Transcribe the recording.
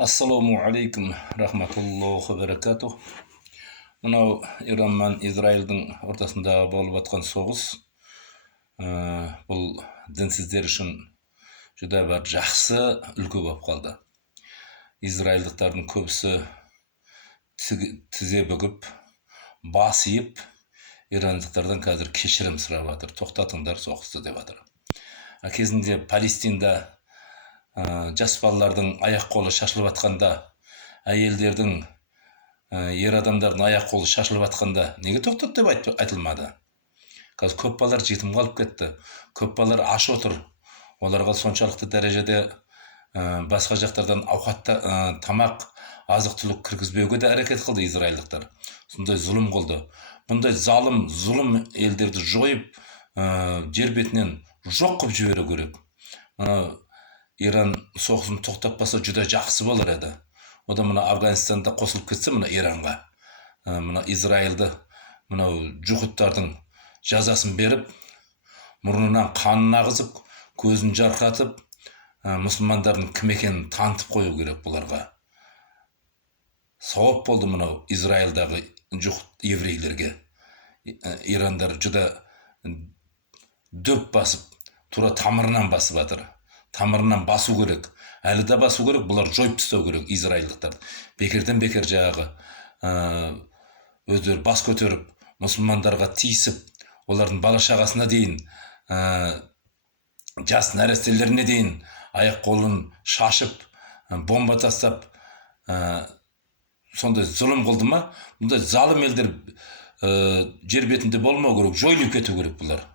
Ассаламу алейкум рахматуллахи баракатух. Мынау Иран мен Израильдің ортасында болып жатқан соғыс бұл дінсіздер үшін жүдә бір жақсы үлгі болып қалды. Израильдықтардың көбісі тізе бүгіп, бас иіп, ирандықтардан қазір кешірім сұрап жатыр. Тоқтатыңдар соғысты деп жатыр. Кезінде Палестинда жас балалардың аяқ қолы шашылып жатқанда, әйелдердің, ер адамдардың аяқ қолы шашылып жатқанда неге тоқтат деп айтылмады? Қазір көп балалар жетім қалып кетті. Көп балалар аш отыр. Оларға соншалықты дәрежеде басқа жақтардан тамақ, азық-түлік кіргізбеуге де әрекет қылды израильдықтар. Сондай зұлым қылды. Бұндай залым, зұлым елдерді жойып, жер бетінен жоқ қылып жіберу керек. Иран соғысын тоқтатпаса жүдә жақсы болар еді. Ода мына Афганистанда қосылып кетсе мына Иранға, мына Израильді, мынау жұһудтардың жазасын беріп, мұрнынан қанын ағызып, көзін жарқатып, мұсылмандардың кім екенін танытып қою керек бұларға. Сауап болды мынау Израильдағы жұһуд еврейлерге. Ирандар жүдә дөп басып, тура тамырынан басып жатыр. Тамырынан басу керек. Әлі де басу керек, бұлар жойып тастау керек израильдықтарды. Бекерден бекер жағы өздері бас көтеріп, мұсылмандарға тиісіп, олардың бала шағасына дейін, жас нәрестелеріне дейін аяқ қолын шашып, бомба тастап, сондай зұлым қылды ма? Бұндай залым елдер жер бетінде болмау керек, жойылып кету керек бұлар.